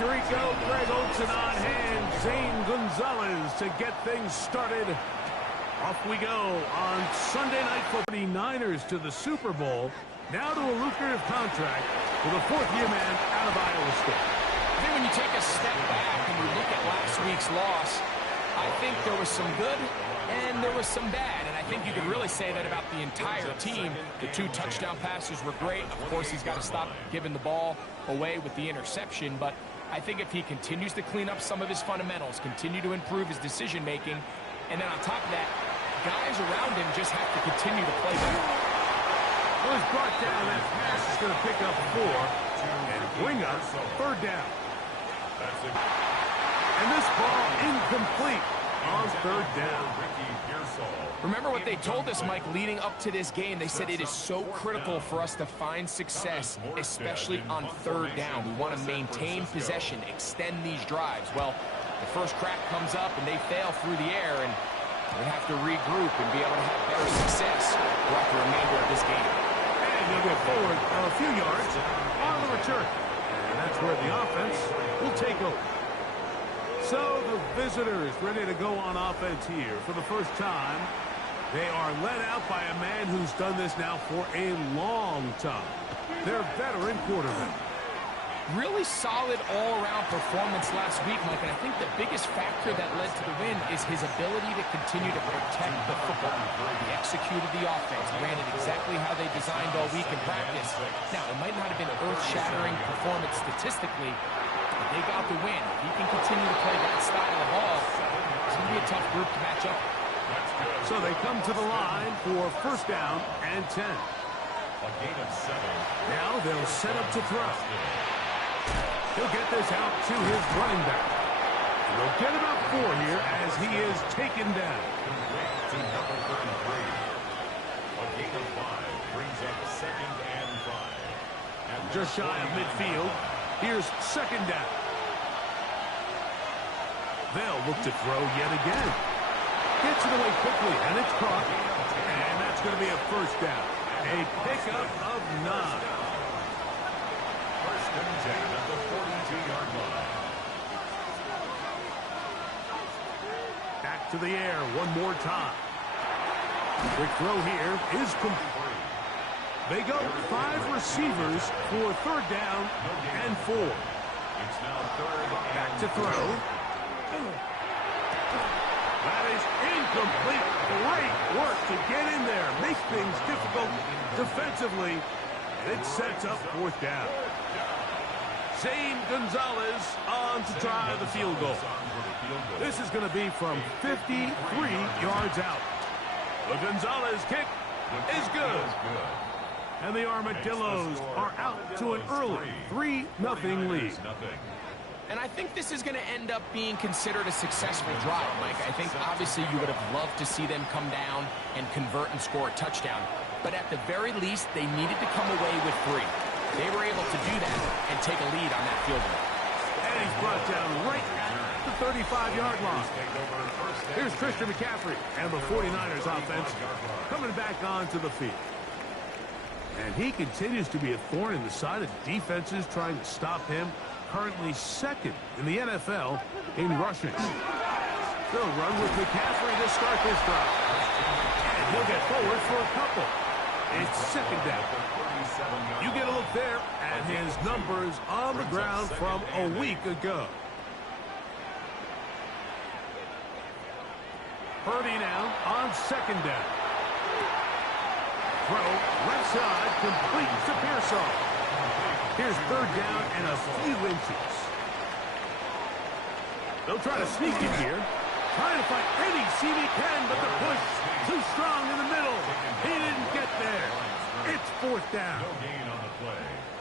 Rico, Greg Olsen on hand, Zane Gonzalez to get things started. Off we go on Sunday night for the Niners to the Super Bowl. Now to a lucrative contract with a fourth-year man out of Iowa State. I think when you take a step back and you look at last week's loss, I think there was some good and there was some bad. And I think you could really say that about the entire team. The 2 touchdown passes were great. Of course, he's got to stop giving the ball away with the interception. But I think if he continues to clean up some of his fundamentals, continue to improve his decision-making, and then on top of that, guys around him just have to continue to play better. Was brought down. That pass is going to pick up 4 and bring us third down. And this ball incomplete on third down. Remember what they told us, Mike, leading up to this game. They said it is so critical for us to find success, especially on third down. We want to maintain possession, extend these drives. Well, the first crack comes up and they fail through the air, and we have to regroup and be able to have better success throughout the remainder of this game. And they'll go forward a few yards on the return. And that's where the offense will take over. So the visitors ready to go on offense here for the first time. They are led out by a man who's done this now for a long time. Their veteran quarterback. Really solid all-around performance last week, Mike, and I think the biggest factor that led to the win is his ability to continue to protect the football. He executed the offense, ran it exactly how they designed all week in practice. Now, it might not have been an earth-shattering performance statistically, but they got the win. If he can continue to play that style of ball, it's going to be a tough group to match up. So they come to the line for first down and 10. A gain of 7. Now they'll set up to throw. He'll get this out to his running back. And they'll get about 4 here as he is taken down. To number 33. A gain of 5 brings up 2nd and 5. Just shy of midfield. Here's second down. They'll look to throw yet again. Gets it away quickly, and it's caught. And that's going to be a first down. A pickup of 9. First and 10 at the 42-yard line. Back to the air one more time. Quick throw here is complete. They go 5 receivers for third down and 4. It's now 3rd and Back to throw. That is incomplete. Great work to get in there. Make things difficult defensively. It sets up 4th down. Zane Gonzalez on to try the field goal. This is going to be from 53 yards out. The Gonzalez kick is good. And the Armadillos are out to an early 3-0 lead. And I think this is going to end up being considered a successful drive, Mike. I think obviously you would have loved to see them come down and convert and score a touchdown. But at the very least, they needed to come away with 3. They were able to do that and take a lead on that field goal. And he's brought down right at the 35-yard line. Here's Christian McCaffrey and the 49ers offense coming back onto the field. And he continues to be a thorn in the side of defenses trying to stop him. Currently 2nd in the NFL in rushing. They'll run with McCaffrey to start this drive. And he'll get forward for a couple. It's second down. You get a look there at his numbers on the ground from a week ago. Purdy now on second down. Throw left side complete to Pearsall. Here's third down and a few inches. They'll try to sneak in here. Trying to find any seam he can, but the push too strong in the middle. He didn't get there. It's 4th down.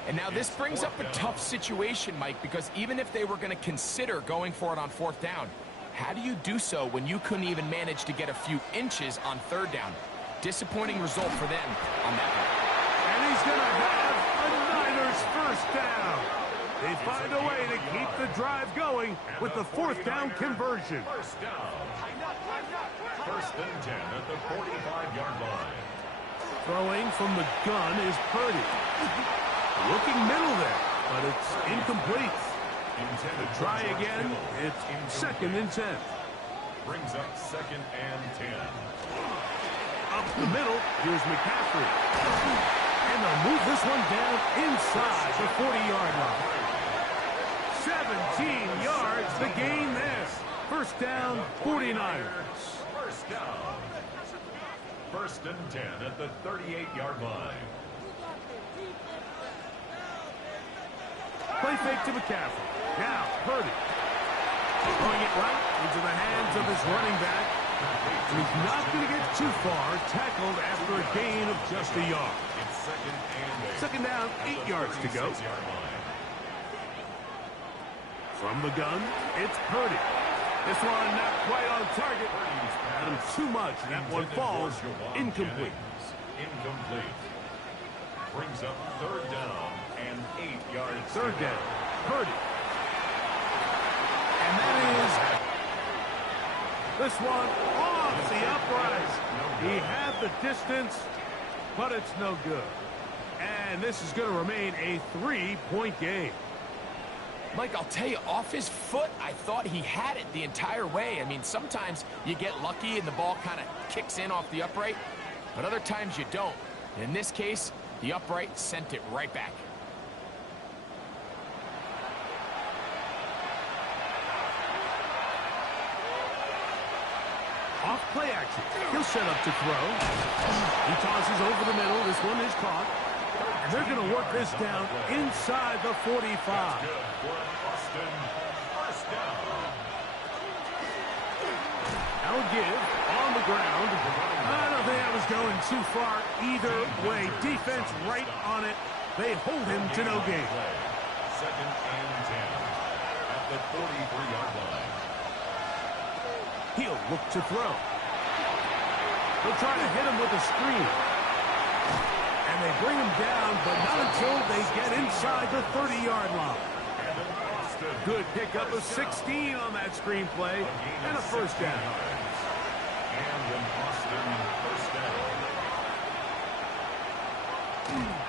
And now this brings up a tough situation, Mike, because even if they were going to consider going for it on 4th down, how do you do so when you couldn't even manage to get a few inches on 3rd down? Disappointing result for them on that one. And he's going to have a Niners first down. They find a way to keep the drive going with the 4th down conversion. First down. First and 10 at the 45-yard line. Throwing from the gun is Purdy. Looking middle there, but it's incomplete. Intended for Try George again. Kittle. It's Incomplete. 2nd and 10. Brings up 2nd and 10. Up the middle, here's McCaffrey. And they'll move this one down inside the 40-yard line. 17 yards, the gain there. First down, 49ers. First down. 1st and 10 at the 38-yard line. Play fake to McCaffrey. Now, Purdy. Throwing it right into the hands of his running back. And he's not going to get too far, tackled after a gain of just a yard. It's 2nd and 8. Second down, 8 yards to go. 36-yard line. From the gun, it's Purdy. This one not quite on target. Had him too much, and that one falls incomplete. Incomplete. Brings up 3rd down and 8 yards. 3rd down, Purdy. And that is this one off the upright. He had the distance, but it's no good. And this is going to remain a 3-point game. Mike, I'll tell you, off his foot, I thought he had it the entire way. I mean, sometimes you get lucky and the ball kind of kicks in off the upright, but other times you don't. In this case, the upright sent it right back. Off play action. He'll set up to throw. He tosses over the middle. This one is caught. And they're going to work this down inside the 45. Good for Austin. First down. Now give on the ground. I don't think that was going too far either way. Defense right on it. They hold him to no gain. 2nd and 10 at the 43-yard line. He'll look to throw. They'll try to hit him with a screen. And they bring him down, but not until they get inside the 30-yard line. Good pickup of 16 on that screen play, and a first down. And an Austin first down.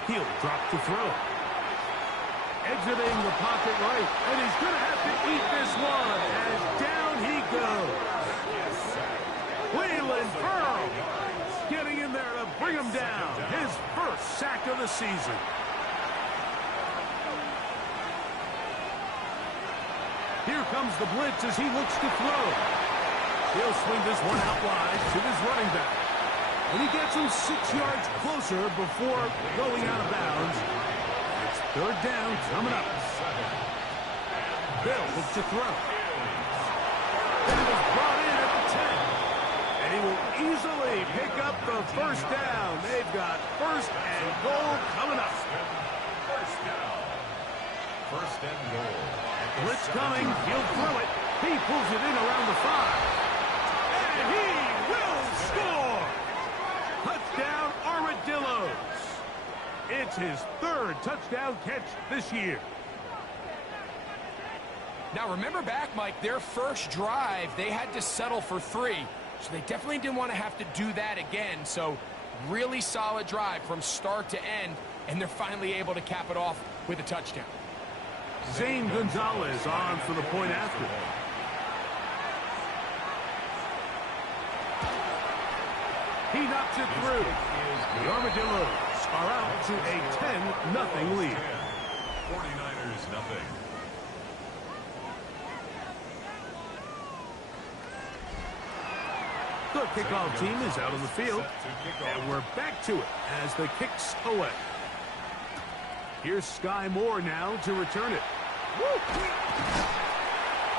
He'll drop to throw. Exiting the pocket right, and he's going to have to eat this one as down he goes. Cleveland Pearl getting in there to bring him down. His first sack of the season. Here comes the blitz as he looks to throw. He'll swing this one out wide to his running back. And he gets him 6 yards closer before going out of bounds. It's 3rd down coming up. Bill looks to throw. And it was brought in at the 10. And he will easily pick up the first down. They've got 1st and goal coming up. First down. 1st and goal. Blitz coming. He'll throw it. He pulls it in around the 5. And he will score. Touchdown Armadillos. It's his 3rd touchdown catch this year. Now, remember back, Mike, their first drive, they had to settle for 3. So they definitely didn't want to have to do that again. So really solid drive from start to end, and they're finally able to cap it off with a touchdown. Zane Gonzalez on for the point after. He knocks it through. The Armadillos are out to a 10-0 lead. 49ers nothing. The kickoff team is out on the field, and we're back to it as the kick's away. Here's Sky Moore now to return it. Woo!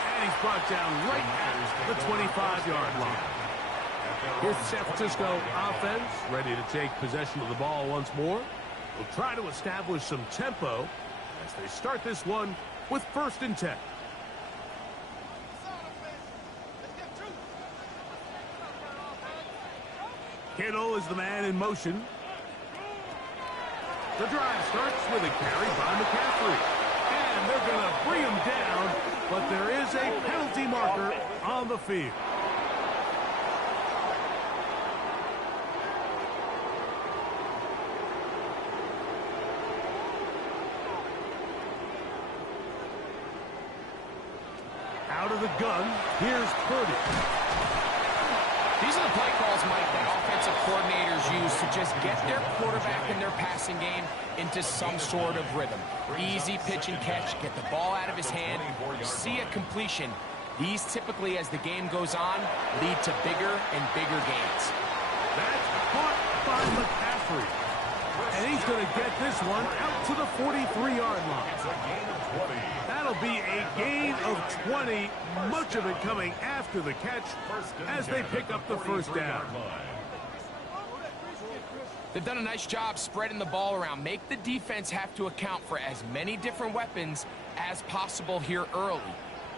And he's brought down right at the 25-yard line. Here's the San Francisco offense ready to take possession of the ball once more. They'll try to establish some tempo as they start this one with 1st and 10. Kittle is the man in motion. The drive starts with a carry by McCaffrey. And they're going to bring him down, but there is a penalty marker on the field. of the gun. Here's Purdy. These are the play calls, Mike, that offensive coordinators use to just get their quarterback and their passing game into some sort of rhythm. Easy pitch and catch, get the ball out of his hand, see a completion. These typically, as the game goes on, lead to bigger and bigger gains. That's caught by McCaffrey. And he's going to get this one out to the 43-yard line. It's a gain of 20. That'll be a gain of 20, much of it coming after the catch as they pick up the first down. They've done a nice job spreading the ball around. Make the defense have to account for as many different weapons as possible here early.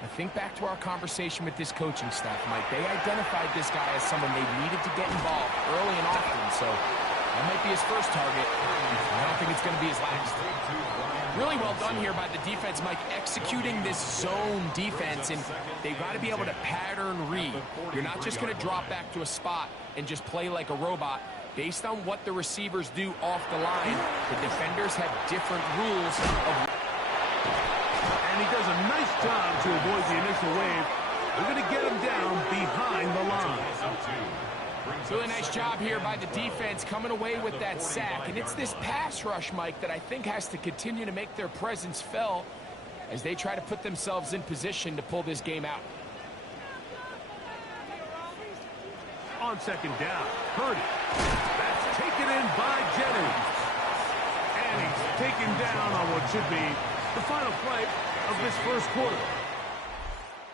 Now think back to our conversation with this coaching staff, Mike. They identified this guy as someone they needed to get involved early and often, so that might be his first target. I don't think it's going to be his last. Really well done here by the defense, Mike, executing this zone defense, and they've got to be able to pattern read. You're not just going to drop back to a spot and just play like a robot. Based on what the receivers do off the line, the defenders have different rules of... And he does a nice job to avoid the initial wave. They're going to get him down behind the line. Really nice job here by the defense coming away with that sack. And it's this pass rush, Mike, that I think has to continue to make their presence felt as they try to put themselves in position to pull this game out. On second down, Purdy. That's taken in by Jennings. And he's taken down on what should be the final play of this first quarter.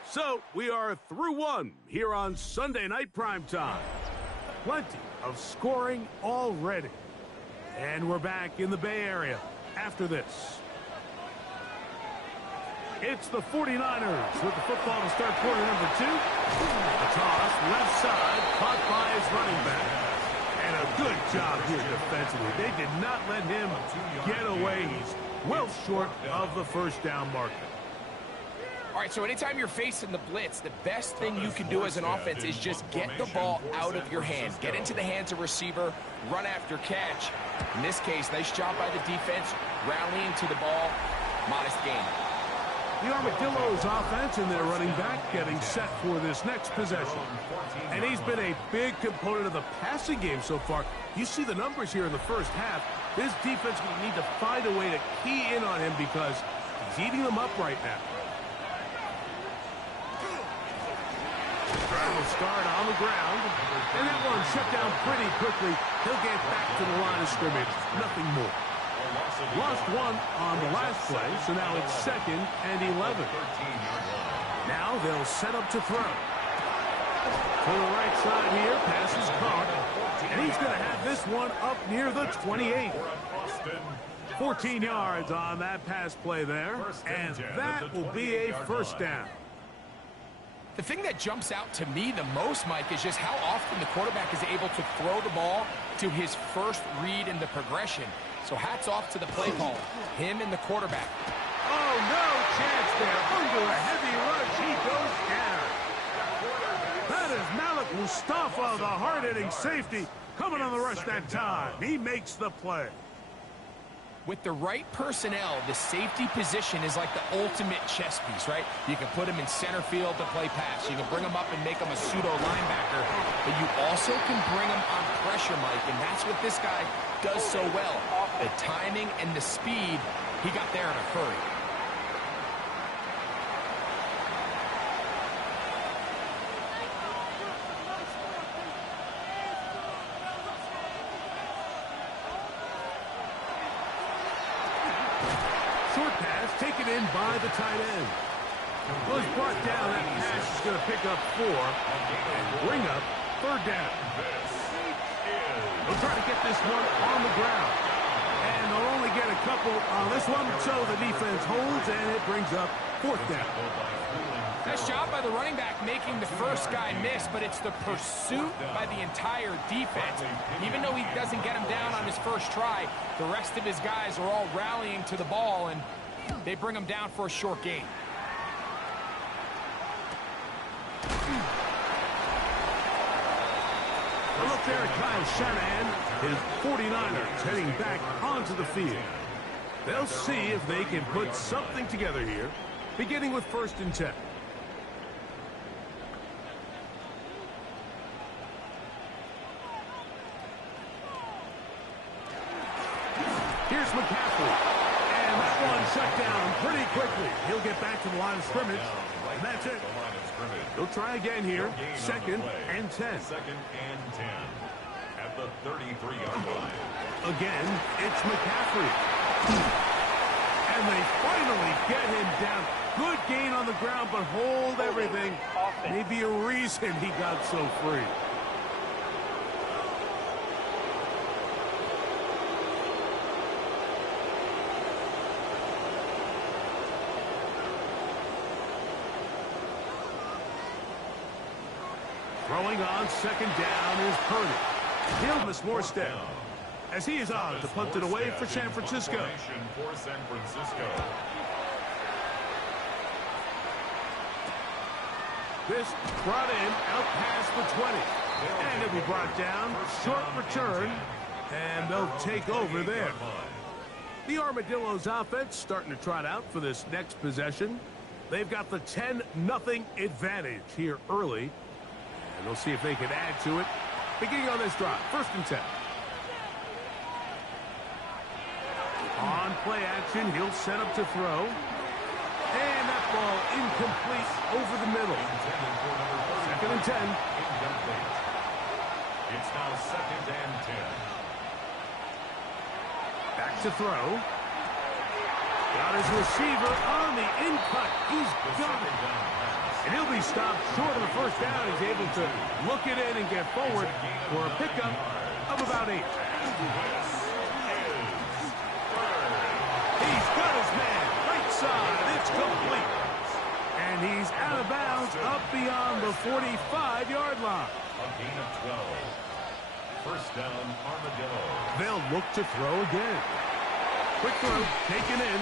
So we are through one here on Sunday Night Primetime. Plenty of scoring already. And we're back in the Bay Area after this. It's the 49ers with the football to start quarter number 2. A toss, left side, caught by his running back. And a good job here defensively. They did not let him get away. He's well short of the first down marker. All right, so anytime you're facing the blitz, the best thing you can do as an offense is just get the ball out of your hands. Get into the hands of receiver, run after catch. In this case, nice job by the defense, rallying to the ball, modest gain. The Armadillos offense and their running back getting set for this next possession. And he's been a big component of the passing game so far. You see the numbers here in the first half. This defense will need to find a way to key in on him because he's eating them up right now. Will start on the ground, and that one shut down pretty quickly. He'll get back to the line of scrimmage. Nothing more. Lost one on the last play, so now it's 2nd and 11. Now they'll set up to throw. To the right side here, pass is caught, and he's going to have this one up near the 28. 14 yards on that pass play there, and that will be a first down. The thing that jumps out to me the most, Mike, is just how often the quarterback is able to throw the ball to his first read in the progression. So hats off to the play caller, him and the quarterback. Oh, no chance there. Under a heavy rush, he goes down. That is Malik Mustafa, the hard-hitting safety, coming on the rush that time. He makes the play. With the right personnel, the safety position is like the ultimate chess piece, right? You can put him in center field to play pass. You can bring him up and make him a pseudo linebacker. But you also can bring him on pressure, Mike, and that's what this guy does so well. The timing and the speed, he got there in a hurry. Short pass taken in by the tight end. Well, he's brought down. That pass is going to pick up 4 and bring up 3rd down. They'll try to get this one on the ground. And they'll only get a couple on this one, so the defense holds, and it brings up 4th down. Nice job by the running back making the first guy miss, but it's the pursuit by the entire defense. Even though he doesn't get him down on his first try, the rest of his guys are all rallying to the ball, and they bring him down for a short gain. A look there at Kyle Shanahan, his 49ers heading back onto the field. They'll see if they can put something together here, beginning with 1st and 10. Here's McCaffrey. And that one shut down pretty quickly. He'll get back to the line of scrimmage. And that's it. He'll try again here. Second and 10. Second and 10 at the 33-yard line. Again, it's McCaffrey. And they finally get him down. Good gain on the ground, but hold everything. Maybe a reason he got so free. Throwing on second down is Purdy. He'll miss Morstead as he is on to punt it away for San Francisco. For San Francisco. This brought in out past the 20. And it'll be brought down. Short return. And they'll take over there. The Armadillos offense starting to trot out for this next possession. They've got the 10-0 advantage here early. And they'll see if they can add to it. Beginning on this drive, 1st and 10. On play action, he'll set up to throw. And that ball incomplete over the middle. 2nd and 10. Incomplete. It's now 2nd and 10. Back to throw. Got his receiver on the in-cut. He's got it. And he'll be stopped short of the 1st down. He's able to look it in and get forward for a pickup of about 8. He's got his man. Right side. It's complete. And he's out of bounds up beyond the 45-yard line. A gain of 12. 1st down, Armadillo. They'll look to throw again. Quick throw, taken in.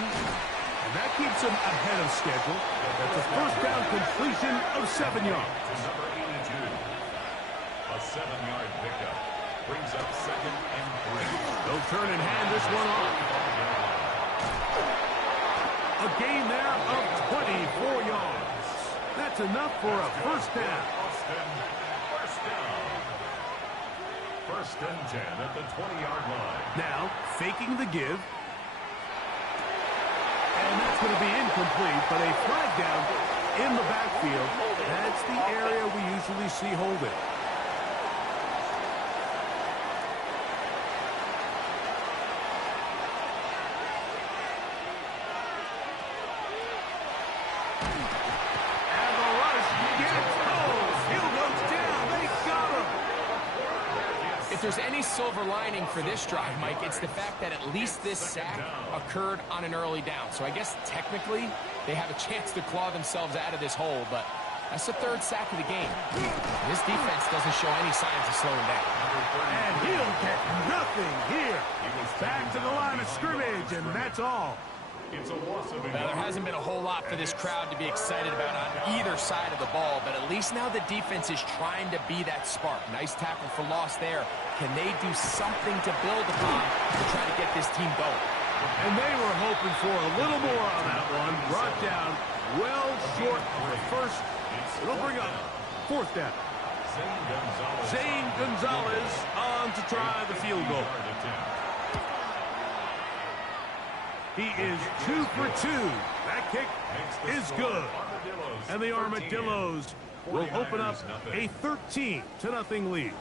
And that keeps him ahead of schedule. That's a 1st down completion of 7 yards. To number 82. A 7-yard pickup. Brings up 2nd and 3. They'll turn and hand this one off. A gain there of 24 yards. That's enough for a 1st down. Austin, 1st down. 1st and 10 at the 20-yard line. Now, faking the give. And that's going to be incomplete, but a flag down in the backfield. That's the area we usually see holding. And the rush gets home. Hill goes down. They got him. If there's any silver lining for this drive, Mike, it's the fact that at least this sack occurred on an early down. So I guess technically they have a chance to claw themselves out of this hole, but that's the 3rd sack of the game. This defense doesn't show any signs of slowing down. And he'll get nothing here. Back to the line of scrimmage, and that's all. It's a loss of Now, there hasn't been a whole lot for this crowd to be excited about on either side of the ball, but at least now the defense is trying to be that spark. Nice tackle for loss there. Can they do something to build upon to try to get this team going? And they were hoping for a little more on that one. Brought down well short of the 1st. It'll bring up 4th down. Zane Gonzalez on to try the field goal. He is 2 for 2. That kick is good. And the Armadillos will open up a 13-0 lead.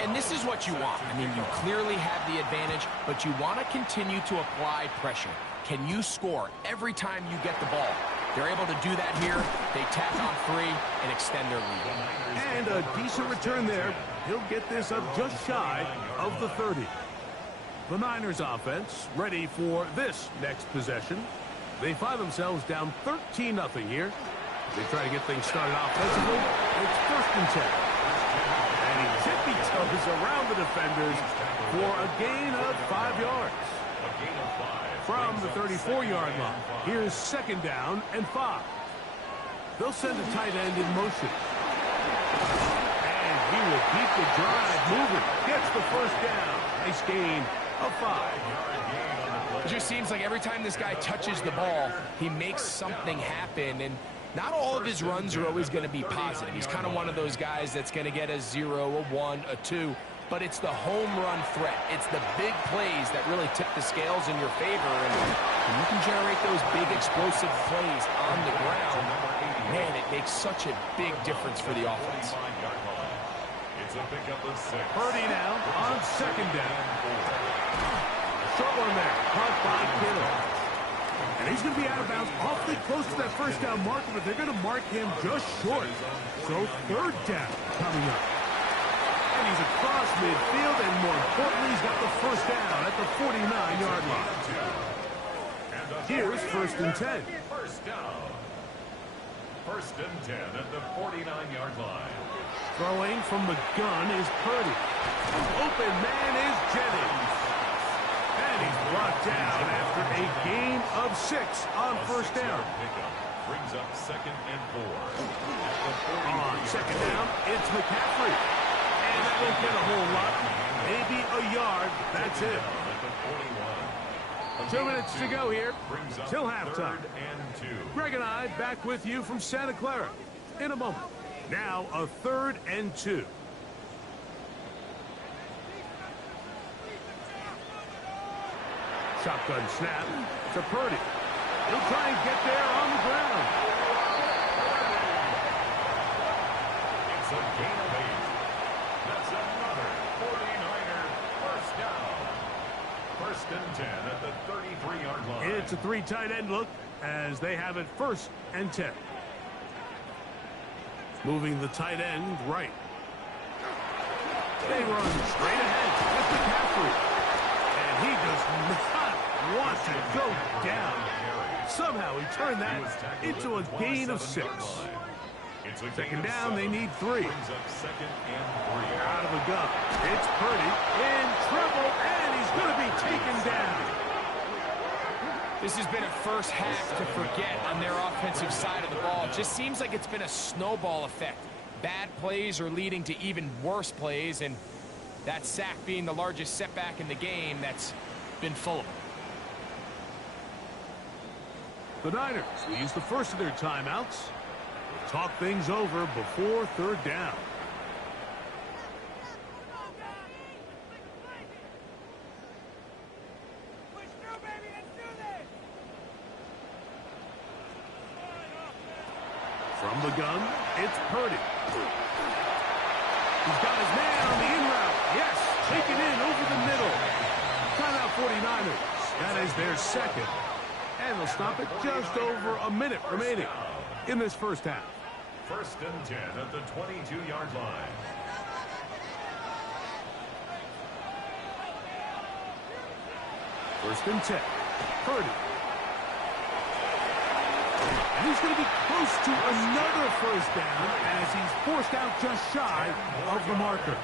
And this is what you want. I mean, you clearly have the advantage, but you want to continue to apply pressure. Can you score every time you get the ball? They're able to do that here. They tack on 3 and extend their lead. And a decent return there. He'll get this up just shy of the 30. The Niners offense ready for this next possession. They find themselves down 13-0 here. They try to get things started offensively. It's 1st and 10. And he tippy-toes around the defenders for a gain of 5 yards. From the 34-yard line, here's 2nd down and 5. They'll send a tight end in motion. And he will keep the drive moving. Gets the 1st down. Nice gain of 5. It just seems like every time this guy touches the ball, he makes something happen. And not all of his runs are always going to be positive. He's kind of one of those guys that's going to get a 0, a 1, a 2. but it's the home run threat. It's the big plays that really tip the scales in your favor. And when you can generate those big explosive plays on the ground, man, it makes such a big difference for the offense. It's a pickup of 6. Purdy now on second down. Short one there, caught by Kittle. And he's going to be out of bounds awfully close to that first down marker, but they're going to mark him just short. So third down coming up. And he's across midfield, and more importantly, he's got the first down at the 49-yard line. Here's first and 10. First down. First and 10 at the 49-yard line. Throwing from the gun is Purdy. The open man is Jennings. And he's brought down after a gain of 6 on first down. Brings up second and 4. On second down, it's McCaffrey. And that won't get a whole lot. Maybe a yard. That's it. 2 minutes to go here till halftime. Greg and I back with you from Santa Clara in a moment. Now a 3rd and 2. Shotgun snap to Purdy. He'll try and get there on the ground. It's a gain of 8. That's another 49er first down. First and 10 at the 33-yard line. It's a 3 tight end look as they have it 1st and 10. Moving the tight end right. They run straight ahead with McCaffrey. And he does not want to go down. Somehow he turned that into a gain of 6. Second down, they need 3. Out of the gun. It's Purdy in trouble, and he's going to be taken down. This has been a first half to forget on their offensive side of the ball. It just seems like it's been a snowball effect. Bad plays are leading to even worse plays, and that sack being the largest setback in the game, that's been full of them. The Niners use the first of their timeouts. Talk things over before 3rd down. From the gun, it's Purdy. He's got his man on the in route. Yes, taken in over the middle. Timeout 49ers. That is their 2nd. And they'll stop it just over a minute remaining in this first half. First and 10 at the 22-yard line. First and 10. Purdy. And he's going to be close to another first down as he's forced out just shy of the marker.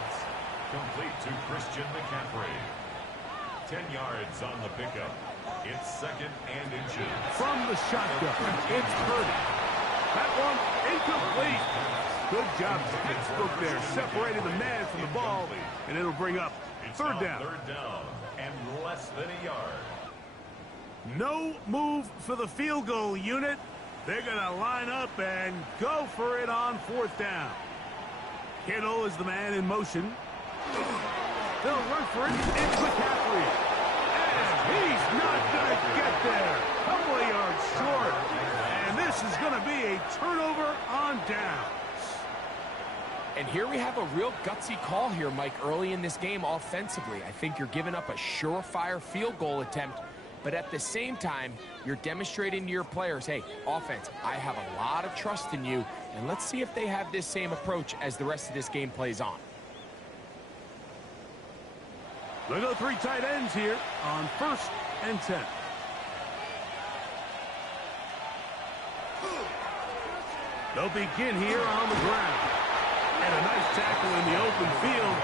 Complete to Christian McCaffrey. 10 yards on the pickup. It's 2nd and inches. From the shotgun, it's Purdy. That one incomplete. Good job, Pittsburgh there, separating the man from the ball, and it'll bring up 3rd down. 3rd down and less than a yard. No move for the field goal unit. They're going to line up and go for it on 4th down. Kittle is the man in motion. They'll run for it. It's McCaffrey. And he's not going to get there. Couple of yards short. And this is going to be a turnover on downs. And here we have a real gutsy call here, Mike, early in this game offensively. I think you're giving up a surefire field goal attempt, but at the same time, you're demonstrating to your players, hey, offense, I have a lot of trust in you, and let's see if they have this same approach as the rest of this game plays on. They go 3 tight ends here on 1st and 10. They'll begin here on the ground. And a nice tackle in the open field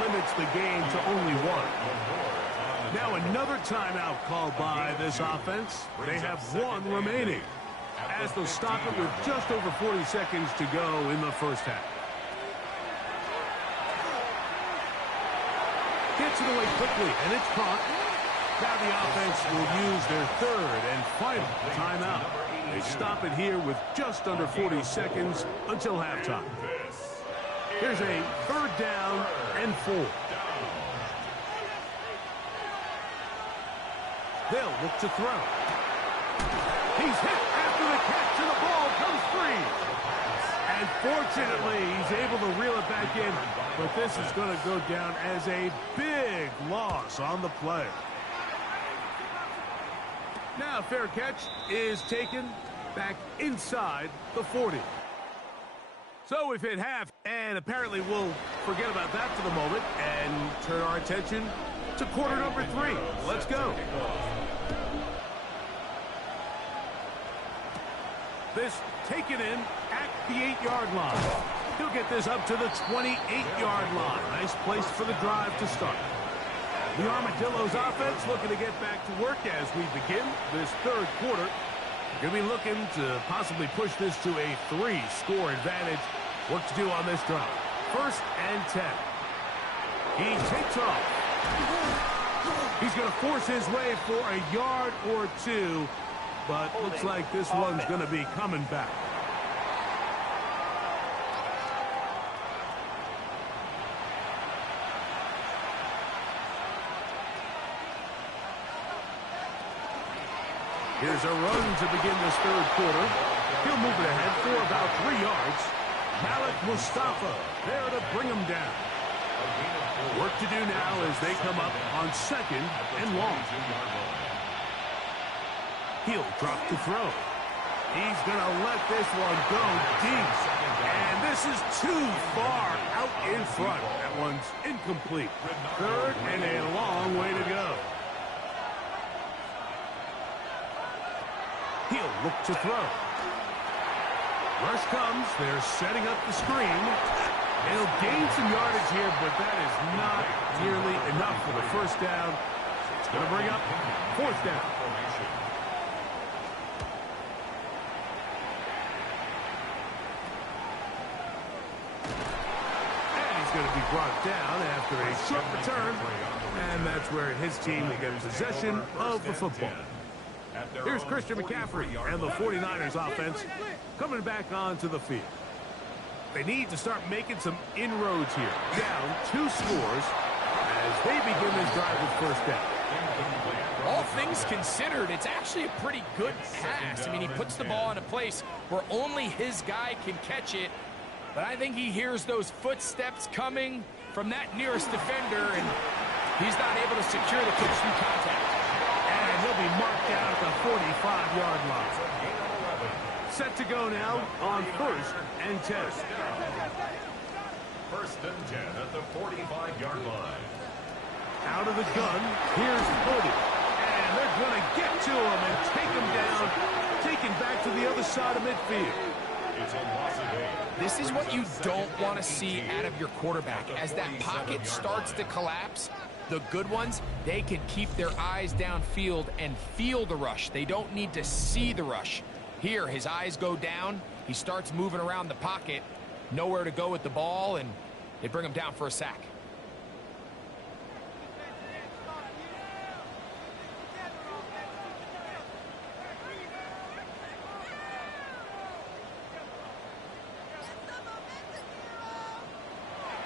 limits the game to only 1. Now another timeout called by this offense. They have 1 remaining as they'll stop it with just over 40 seconds to go in the first half. Gets it away quickly, and it's caught. Now the offense will use their 3rd and final timeout. They stop it here with just under 40 seconds until halftime. Here's a 3rd down and 4. They'll look to throw. He's hit after the catch, and the ball comes free. And fortunately, he's able to reel it back in, but this is going to go down as a big loss on the play. Now, fair catch is taken back inside the 40. So we've hit half, and apparently we'll forget about that for the moment and turn our attention to quarter number 3. Let's go. This taken in at the 8-yard line. He'll get this up to the 28-yard line. Nice place for the drive to start. The Armadillos offense looking to get back to work as we begin this third quarter. Going to be looking to possibly push this to a 3-score advantage. What to do on this drive. 1st and 10. He takes off. He's going to force his way for a yard or 2, but looks like this one's going to be coming back. Here's a run to begin this third quarter. He'll move it ahead for about 3 yards. Malik Mustafa there to bring him down. Work to do now as they come up on 2nd and long. He'll drop to throw. He's going to let this one go deep. And this is too far out in front. That one's incomplete. 3rd and a long way to go. He'll look to throw. Rush comes. They're setting up the screen. He'll gain some yardage here, but that is not nearly enough for the first down. It's going to bring up 4th down. And he's going to be brought down after a short return. And that's where his team will get possession of the football. Here's Christian McCaffrey and the 49ers offense coming back onto the field. They need to start making some inroads here. Down 2 scores as they begin this drive with 1st down. All things considered, it's actually a pretty good pass. I mean, he puts the ball in a place where only his guy can catch it. But I think he hears those footsteps coming from that nearest defender, and he's not able to secure the catch through contact. And he'll be marked down at the 45-yard line. Set to go now on 1st and 10. 1st and 10 at the 45-yard line. Out of the gun, here's Cody. And they're going to get to him and take him down, taken back to the other side of midfield. It's a loss of 8. This is what you don't want to see out of your quarterback. As that pocket starts to collapse, the good ones, they can keep their eyes downfield and feel the rush. They don't need to see the rush. Here, his eyes go down. He starts moving around the pocket. Nowhere to go with the ball, and they bring him down for a sack.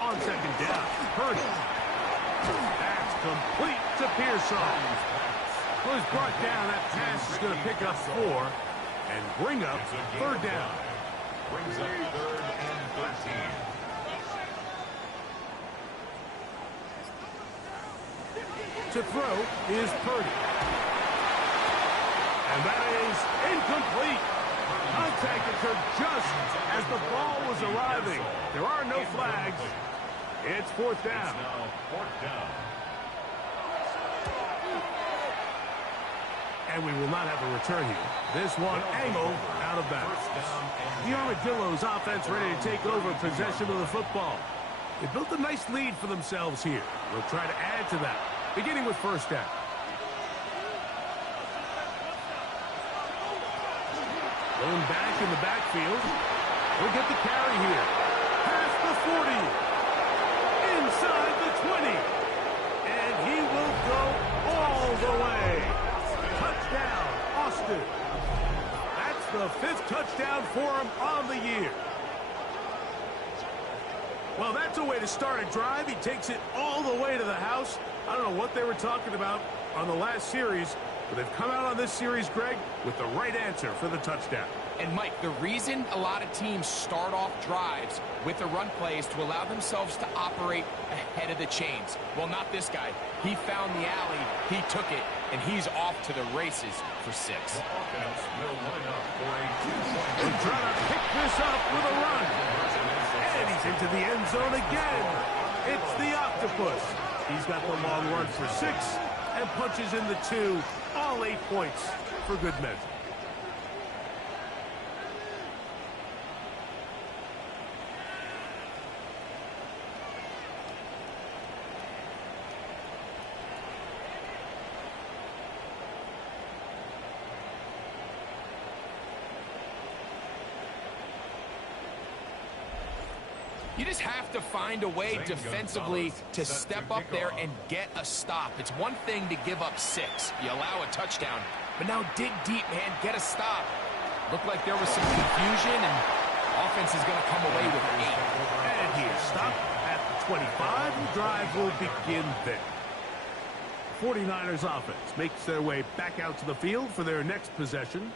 On 2nd down, Purdy. That's complete to Pearson. Well, he's brought down. That pass is going to pick up 4 and bring up 3rd down. Brings up 3rd and 13. To throw is Purdy. And that is incomplete. Contact occurred just as the ball was arriving. There are no flags. It's 4th down. It's now 4th down. And we will not have a return here. This one angled out of bounds. The Armadillos offense ready to take over possession of the football. They built a nice lead for themselves here. They'll try to add to that, beginning with 1st down. Going back in the backfield. We'll get the carry here. Past the 40. Inside the 20. And he will go all the way. Touchdown, Austin. That's the 5th touchdown for him on the year. Well, that's a way to start a drive. He takes it all the way to the house. I don't know what they were talking about on the last series, But they've come out on this series, Greg, with the right answer for the touchdown. And, Mike, the reason a lot of teams start off drives with a run play is to allow themselves to operate ahead of the chains. Well, not this guy. He found the alley, he took it, and he's off to the races for 6. The offense will line up for a 2-point. They're trying to pick this up with a run. And he's into the end zone again. It's the Octopus. He's got the long run for 6 and punches in the 2. All 8 points for good measure. You just have to find a way defensively to step up there and get a stop. It's one thing to give up 6. You allow a touchdown. But now dig deep, man. Get a stop. Looked like there was some confusion, and offense is going to come away with 8. And here's stop at the 25. The drive will begin there. 49ers offense makes their way back out to the field for their next possession.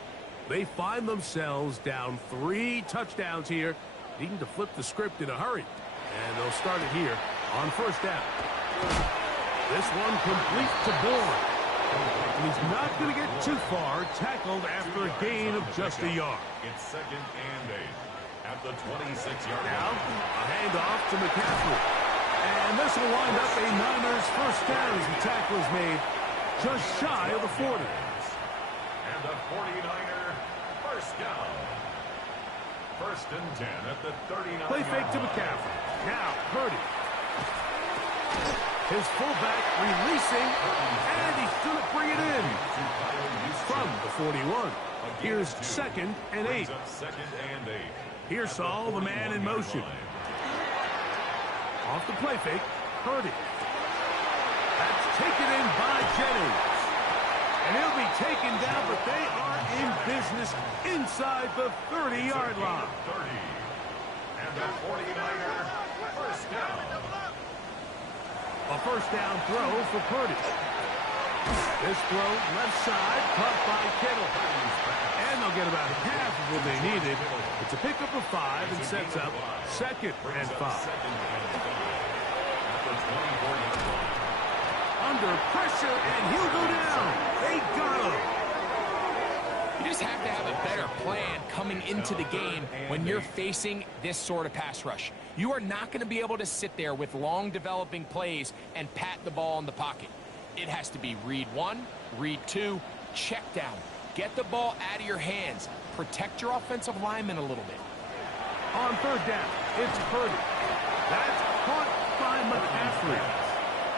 They find themselves down 3 touchdowns here, needing to flip the script in a hurry. And they'll start it here on first down. This one complete to Bourne. He's not going to get too far, tackled after a gain of just a yard. It's 2nd and 8 at the 26-yard line. Now, a handoff to McCaffrey. And this will wind up a Niners first down as the tackle is made just shy of the 40. And the 49er first down. 1st and 10 at the 39. Play fake to McCaffrey. Now, Purdy. His fullback releasing, and he's going to bring it in from the 41. Here's 2nd and 8. 2nd and 8. Here's Saul, the man in motion. Off the play fake, Purdy. That's taken in by Jennings. And he'll be taken down, but they are in business inside the 30-yard line. 30. And the 49er first down. A first down throw for Purdy. This throw left side, caught by Kittle. And they'll get about half of what they needed. It's a pickup of 5 and sets up 2nd and 5. Under pressure, and he'll go down. They got him. You just have to have a better plan coming into the game when you're facing this sort of pass rush. You are not going to be able to sit there with long developing plays and pat the ball in the pocket. It has to be read 1, read 2, check down. Get the ball out of your hands. Protect your offensive lineman a little bit. On third down, it's Purdy. That's caught by McCaffrey.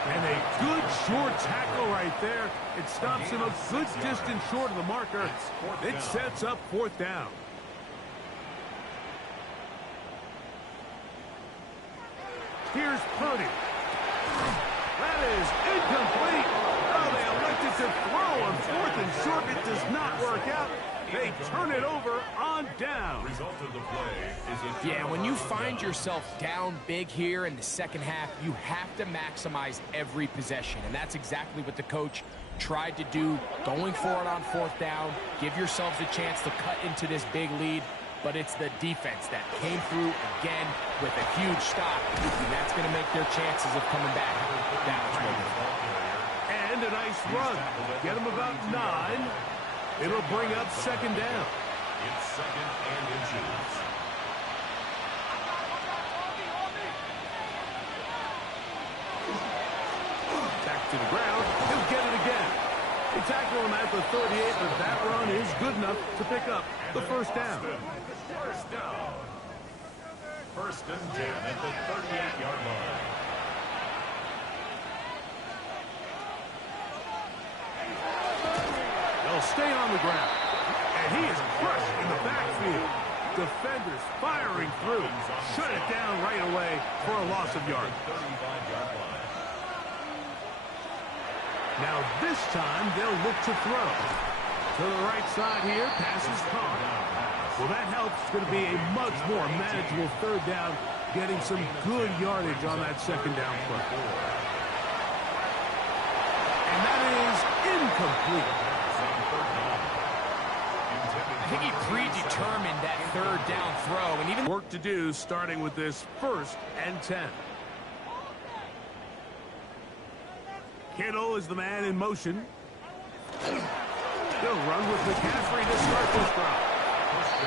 And a good short tackle right there. It stops him a good distance short of the marker. It sets up 4th down. Here's Purdy. That is incomplete. Oh, they elected to throw on 4th and short. It does not work out. They turn it over on down. Result of the play is a Yeah, when you find yourself down big here in the second half, you have to maximize every possession. And that's exactly what the coach tried to do, going for it on 4th down. Give yourselves a chance to cut into this big lead. But it's the defense that came through again with a huge stop. And that's going to make their chances of coming back that much more. And a nice run. Get them about 9. It'll bring up 2nd down. It's 2nd and inches. Back to the ground. He'll get it again. They tackle him at the 38, but that run is good enough to pick up the first down. First down. 1st and 10 at the 38-yard line. They'll stay on the ground. And he is crushed in the backfield. Defenders firing through. Shut it down right away for a loss of yard. 35-yard line. Now this time they'll look to throw. To the right side here, pass is caught. Well, that helps. It's going to be a much more manageable 3rd down, getting some good yardage on that 2nd down play. And that is incomplete. I think he predetermined that third down throw, and even work to do starting with this 1st and 10. Kittle is the man in motion. He'll run with McCaffrey to start this drive.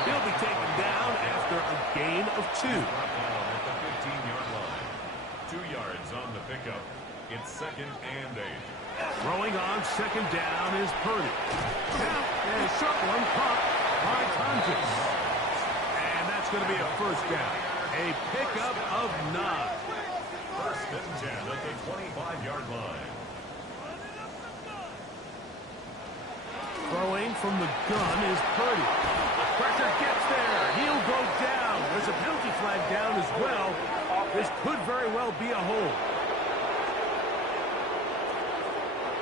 He'll be taken down after a gain of 2. At the 15-yard line. 2 yards on the pickup. It's 2nd and 8. Throwing on 2nd down is Purdy. Now, and a short one caught by Tonjes. And that's going to be a 1st down. A pickup of 9. 1st and 10 at the 25-yard line. Throwing from the gun is Purdy. Pressure gets there. He'll go down. There's a penalty flag down as well. This could very well be a hold.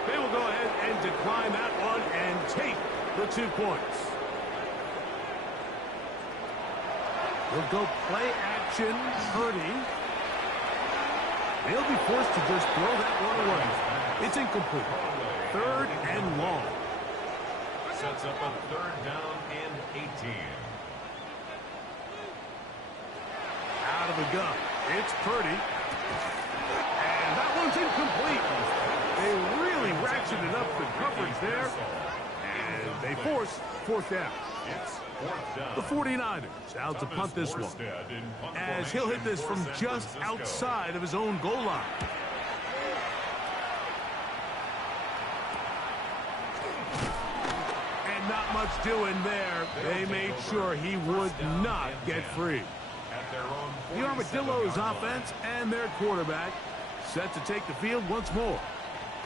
They will go ahead and decline that one and take the 2 points. He'll go play action. Purdy. They'll be forced to just throw that one away. It's incomplete. 3rd and long. Sets up a 3rd down and 18. Out of the gun. It's Purdy. And that one's incomplete. They really ratcheted up the coverage there. And they force 4th down. It's 4th down. The 49ers out to punt this one, as he'll hit this from just outside of his own goal line. And not much doing there. They made sure he would not get free. The Armadillos offense and their quarterback set to take the field once more.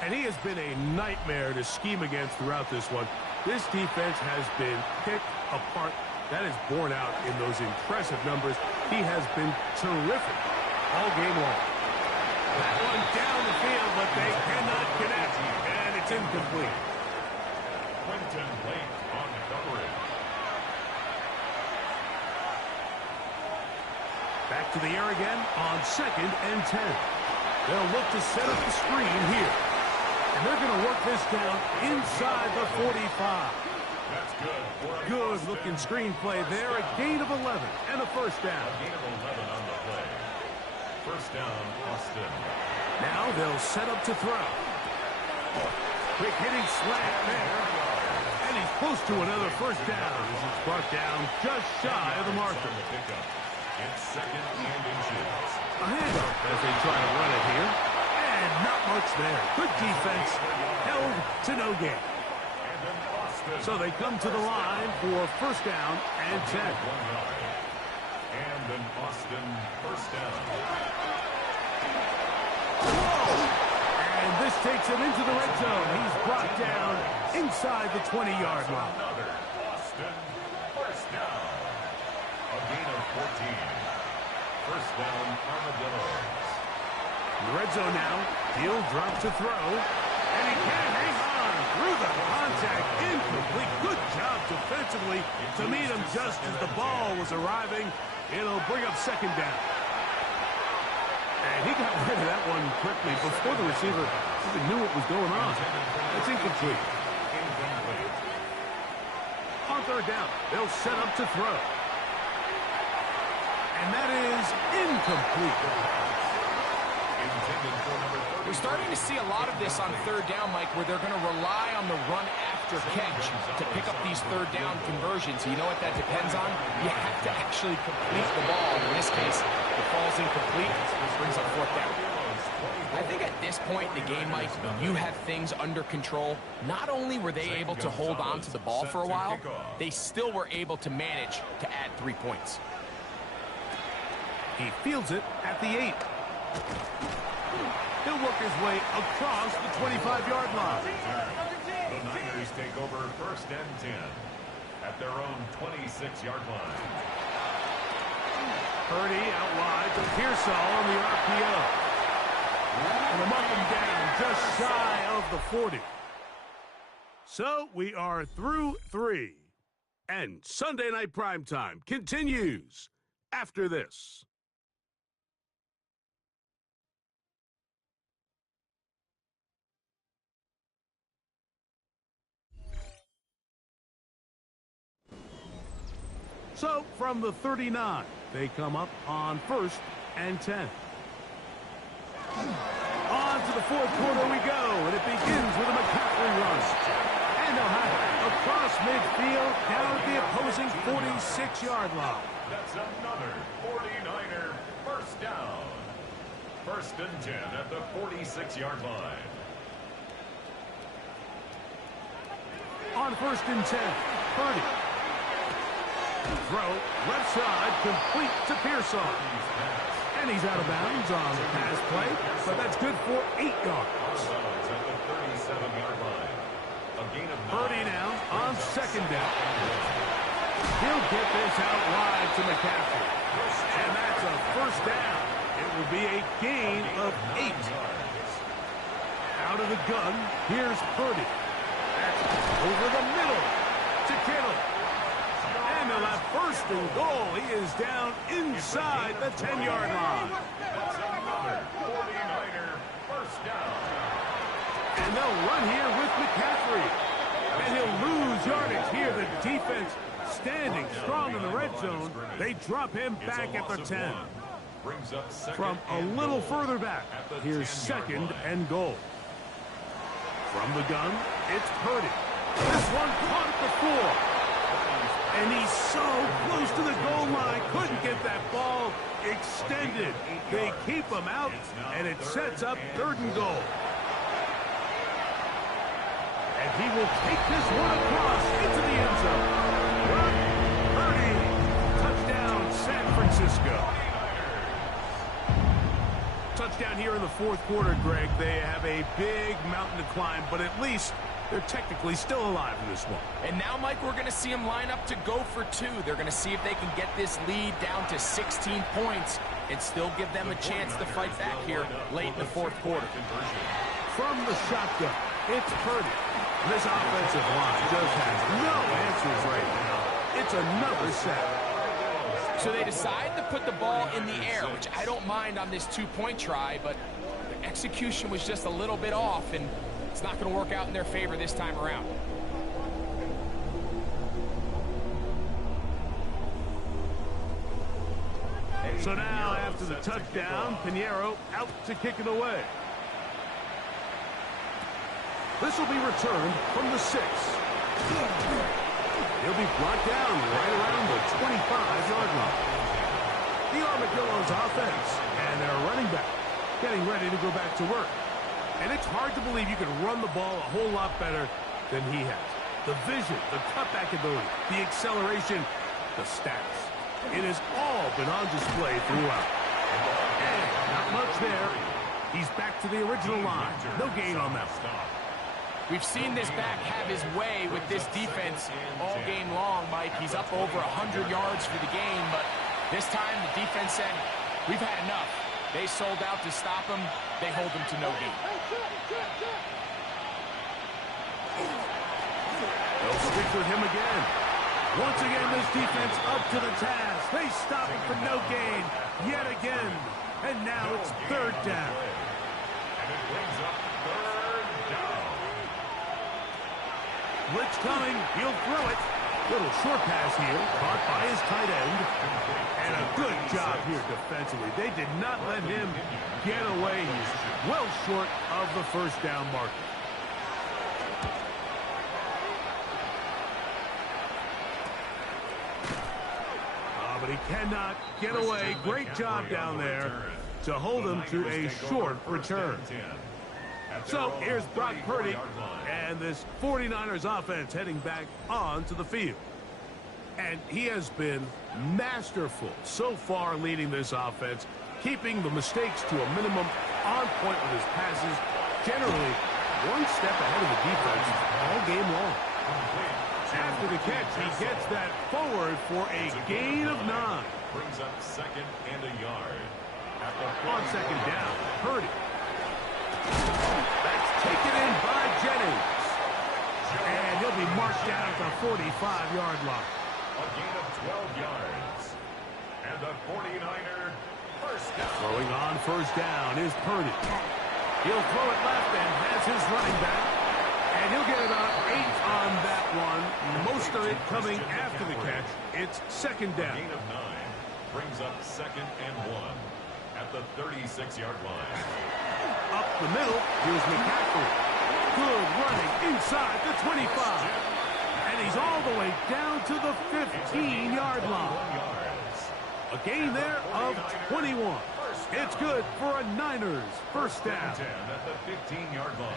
And he has been a nightmare to scheme against throughout this one. This defense has been picked apart. That is borne out in those impressive numbers. He has been terrific all game long. That one down the field, but they cannot connect. And it's incomplete. Quinton late on coverage. Back to the air again on 2nd and 10. They'll look to set up the screen here. And they're going to work this down inside the 45. That's good. Good-looking screenplay there. A gain of 11 and a 1st down. A gain of 11 on the play. 1st down, Austin. Now they'll set up to throw. Quick hitting slant there. And he's close to another 1st down as it's brought down just shy of the marker. It's 2nd and inches. A handoff as they try to run it here. And not much there. Good defense. Held to no gain. So they come to the line for 1st down and 10. 1 yard. And an Austin 1st down. And this takes him into the red zone. He's brought down inside the 20-yard line. Another Austin 1st down. A gain of 14. 1st down, Armadillos. In the red zone now. He'll drop to throw. And he can hang on through the contact. Incomplete. Good job defensively to meet him just as the ball was arriving. It'll bring up 2nd down. And he got rid of that one quickly before the receiver even knew what was going on. That's incomplete. On 3rd down, they'll set up to throw. And that is incomplete. We're starting to see a lot of this on 3rd down, Mike, where they're going to rely on the run after catch to pick up these 3rd down conversions. You know what that depends on? You have to actually complete the ball. In this case, it falls incomplete, which brings up 4th down. I think at this point in the game, Mike, when you have things under control, not only were they able to hold on to the ball for a while, they still were able to manage to add 3 points. He fields it at the 8. He'll work his way across the 25-yard line. The Niners take over 1st and 10 at their own 26-yard line. Purdy out wide to Pearsall on the RPO. And a up and down just shy of the 40. So we are through 3. And Sunday Night Primetime continues after this. So from the 39, they come up on 1st and 10. On to the fourth quarter we go, and it begins with a McCaffrey run. And they'll have it across midfield down at the opposing 46-yard line. That's another 49er first down. 1st and 10 at the 46-yard line. On 1st and 10, Purdy. Throw, left side, complete to Pearson. And he's out of bounds on the pass play, but that's good for 8 yards. At the 37-yard line. A gain of 9. Purdy now on 2nd down. He'll get this out wide to McCaffrey. And that's a first down. It will be a gain of 8. Out of the gun, here's Purdy. That's over the middle to Kittle. And they'll have 1st and goal. He is down inside the 10-yard line. That's another 49er first down. And they'll run here with McCaffrey. And he'll lose yardage here. The defense standing strong in the red zone. They drop him back at the 10. Brings up From a little further back, here's 2nd and goal. From the gun, it's Purdy. This one caught at the 4. And he's so close to the goal line, couldn't get that ball extended. They keep him out, and it sets up 3rd and goal. And he will take this one across into the end zone. Purdy, touchdown, San Francisco. Touchdown here in the 4th quarter, Greg. They have a big mountain to climb, but at least they're technically still alive in this one. And now, Mike, we're going to see them line up to go for 2. They're going to see if they can get this lead down to 16 points and still give them a chance to fight back here late in the 4th quarter. From the shotgun, it's Purdy. This offensive line just has no answers right now. It's another sack. So they decide to put the ball in the air, which I don't mind on this 2-point try, but the execution was just a little bit off, and it's not going to work out in their favor this time around. So now, after the touchdown, Pinheiro out to kick it away. This will be returned from the 6. He'll be brought down right around the 25-yard line. The Armadillos offense and their running back getting ready to go back to work. And it's hard to believe you can run the ball a whole lot better than he has. The vision, the cutback ability, the acceleration, the stats. It has all been on display throughout. And not much there. He's back to the original line. No gain on that. We've seen this back have his way with this defense all game long, Mike. He's up over 100 yards for the game, but this time the defense said, we've had enough. They sold out to stop him. They hold him to no gain. They'll stick with him again. Once again, this defense up to the task. They stop him for no gain yet again. And now it's 3rd down. And it brings up 3rd down. Blitz coming. He'll throw it. Little short pass here. Caught by his tight end. And a good job here defensively. They did not let him get away. He's well short of the 1st down marker. But he cannot get away. Great job down there to hold him to a short return. So here's Brock Purdy and this 49ers offense heading back onto the field. And he has been masterful so far leading this offense, keeping the mistakes to a minimum, on point with his passes, generally one step ahead of the defense all game long. After the catch, he gets that forward for a gain of 9. Brings up 2nd and a yard. On 2nd down, Purdy. That's taken in by Jennings. And he'll be marked down at the 45-yard line. A gain of 12 yards. And the 49er first down. Throwing on 1st down is Purdy. He'll throw it left and has his running back. And he'll get about 8 on that one, most of it coming after the catch. It's second down. Gain of 9 brings up 2nd and 1 at the 36-yard line. Up the middle, here's McCaffrey. Good running inside the 25. And he's all the way down to the 15-yard line. A gain there of 21. It's good for a Niners first down. 10 at the 15-yard line.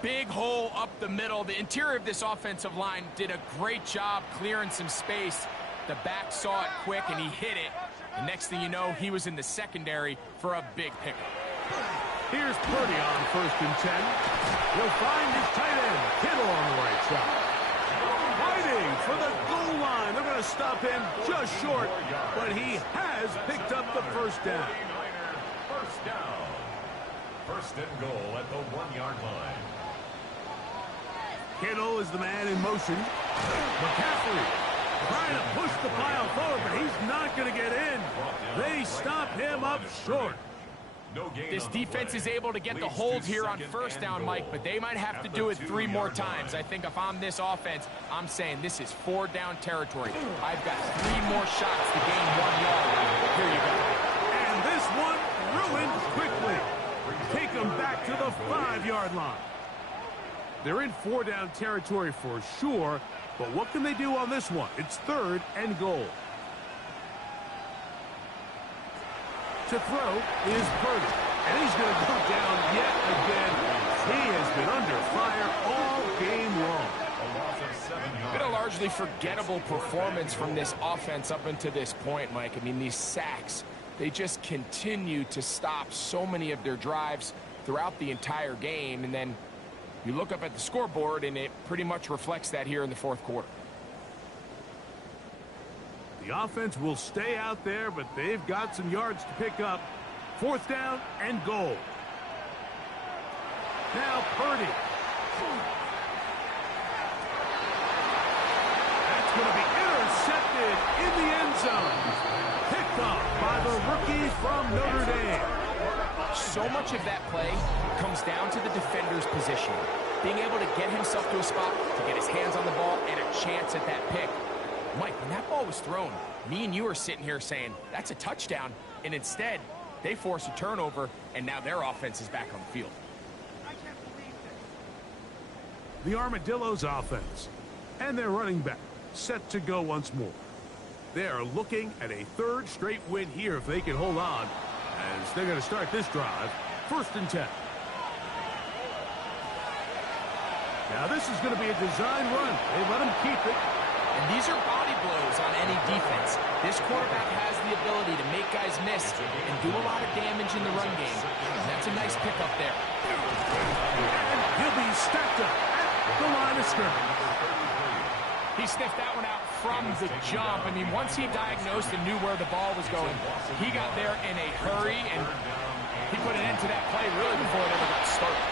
Big hole up the middle. The interior of this offensive line did a great job clearing some space. The back saw it quick, and he hit it. The next thing you know, he was in the secondary for a big pickup. Here's Purdy on 1st and 10. He'll find his tight end, Kittle on the right side. Fighting for the goal line. They're going to stop him just short, but he has picked up the first down. 49er first down. First and goal at the 1-yard line. Kittle is the man in motion. McCaffrey trying to push the pile forward, but he's not going to get in. They stop him up short. This defense is able to get the hold here on first down, Mike, but they might have to do it 3 more times. I think if I'm this offense, I'm saying this is 4-down territory. I've got 3 more shots to gain 1 yard. Here you go. And this one ruined quickly. Take them back to the 5-yard line. They're in 4-down territory for sure, but what can they do on this one? It's 3rd and goal. To throw is Purdy, and he's going to go down yet again. He has been under fire all game long. A loss of 7 yards. Been a largely forgettable performance from this offense up until this point, Mike. I mean, these sacks, they just continue to stop so many of their drives throughout the entire game, and then you look up at the scoreboard, and it pretty much reflects that here in the 4th quarter. The offense will stay out there, but they've got some yards to pick up. 4th down and goal. Now Purdy. That's going to be intercepted in the end zone. Picked off by the rookie from Notre Dame. So much of that play comes down to the defender's position. Being able to get himself to a spot, to get his hands on the ball, and a chance at that pick. Mike, when that ball was thrown, me and you are sitting here saying, that's a touchdown, and instead, they force a turnover, and now their offense is back on the field. The Armadillos offense, and their running back, set to go once more. They are looking at a 3rd straight win here if they can hold on, as they're going to start this drive, 1st and 10. Now this is going to be a design run. They let him keep it. And these are body blows on any defense. This quarterback has the ability to make guys miss and do a lot of damage in the run game. And that's a nice pickup there. And he'll be stacked up at the line of scrimmage. He sniffed that one out from the jump. I mean, once he diagnosed and knew where the ball was going, he got there in a hurry, and he put an end to that play really before it ever got started.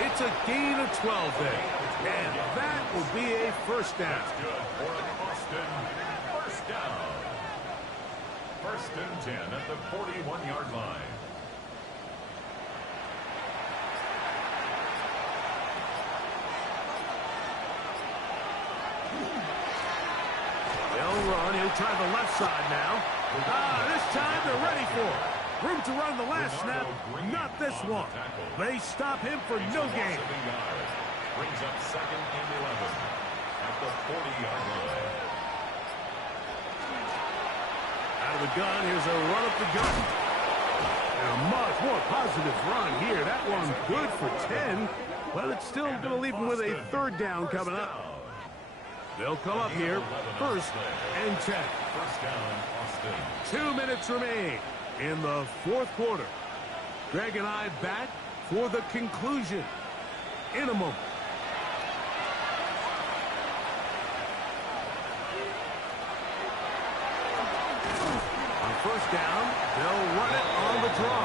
It's a gain of 12 there. And that will be a first down. Good for Austin. First down. 1st and 10 at the 41-yard line. They'll run. He'll try the left side now. This time they're ready for it. Room to run the last snap. Not this one. They stop him for no gain. Brings up 2nd and 11 at the 40-yard line. Out of the gun, here's a run up the gut. And a much more positive run here. That one good for 10, but it's still going to leave him with a 3rd down coming up. They'll come up here, 1st and 10. First down, Austin. 2 minutes remain in the 4th quarter. Greg and I back for the conclusion in a moment. On 1st down, they'll run it on the draw.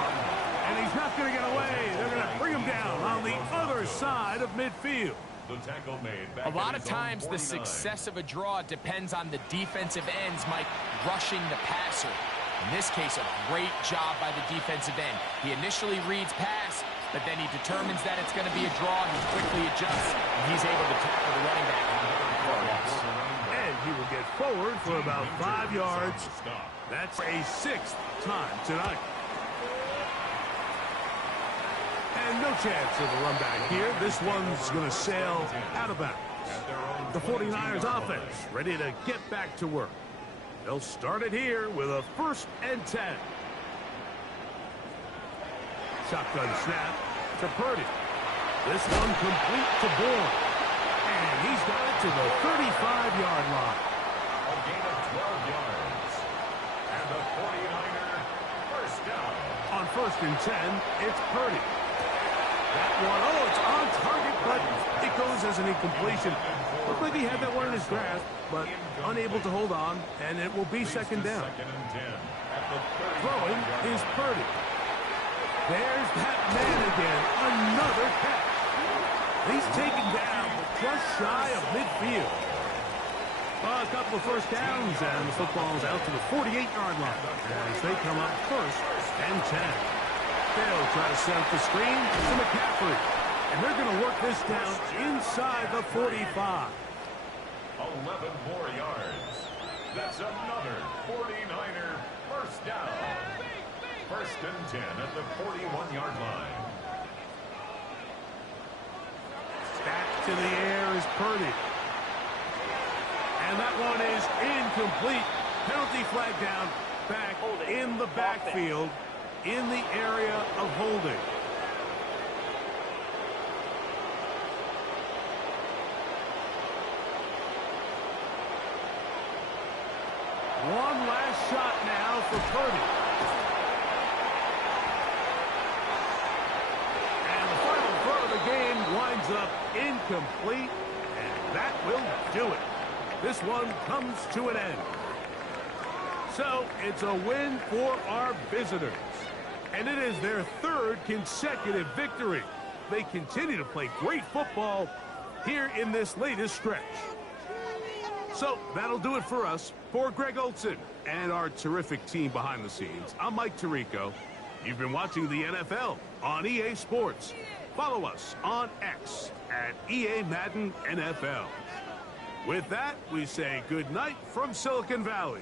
And he's not going to get away. They're going to bring him down on the other side of midfield. The tackle made back A lot at of his own times, the 49. success of a draw depends on the defensive ends, Mike, rushing the passer. In this case, a great job by the defensive end. He initially reads pass, but then he determines that it's going to be a draw. He quickly adjusts, and he's able to tackle the running back. And he will get forward for about 5 yards. That's a 6th time tonight. And no chance of a run back here. This one's going to sail out of bounds. The 49ers offense ready to get back to work. They'll start it here with a 1st and 10. Shotgun snap to Purdy. This one complete to Bourne. And he's got it to the 35-yard line. A gain of 12 yards. And the 49er first down. On 1st and 10, it's Purdy. That one, oh, it's on target, but it goes as an incompletion. Looked like he had that one in his grasp, but unable to hold on, and it will be 2nd down. Throwing is Purdy. There's that man again, another catch. He's taken down just shy of midfield. A couple of 1st downs, and the football's out to the 48-yard line as they come up 1st and 10. They'll try to set up the screen to McCaffrey. And they're going to work this down inside the 45. 11 more yards. That's another 49er first down. 1st and 10 at the 41-yard line. Back to the air is Purdy. And that one is incomplete. Penalty flag down back in the backfield in the area of holding. One last shot now for Purdy. And the final throw of the game winds up incomplete, and that will do it. This one comes to an end. So it's a win for our visitors. And it is their 3rd consecutive victory. They continue to play great football here in this latest stretch. So that'll do it for us. For Greg Olsen and our terrific team behind the scenes, I'm Mike Tirico. You've been watching the NFL on EA Sports. Follow us on X at EA Madden NFL. With that, we say good night from Silicon Valley.